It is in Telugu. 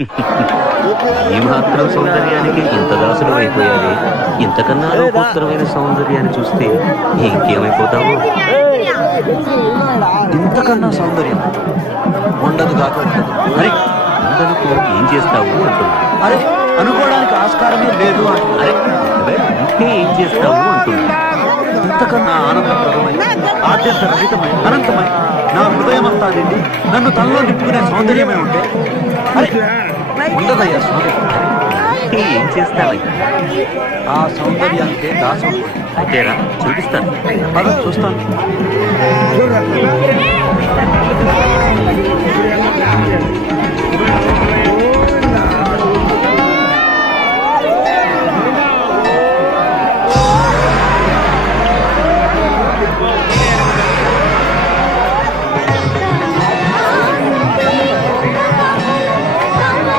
ఈ మాత్రం సౌందర్యానికి ఇంత దాసులు అయిపోయాలి. ఇంతకన్నా రూపోత్తరమైన సౌందర్యాన్ని చూస్తే ఇంకేమైపోతావు? ఇంతకన్నా సౌందర్యం ఉండదు కాక ఉండదు. అరే అందరికీ ఏం చేస్తావు అంటున్నా. అరే అనుకోవడానికి ఆస్కారమే లేదు అంటున్నా. అరే అంటే ఏం చేస్తావు అంటున్నా. ఇంతకన్నా ఆనందప్రదమైన ఆద్యంత రహితమైన అనంతమైన నా హృదయమంతా నిండి నన్ను తనలో నింపుకునే సౌందర్యమే ఉంటే అరే ఉండదయ్యా స్వామి. అంటే ఏం చేస్తావయ్యా? ఆ సౌందర్యానికే దాసం. ఓకేరా, చూపిస్తాను. పద చూస్తాను.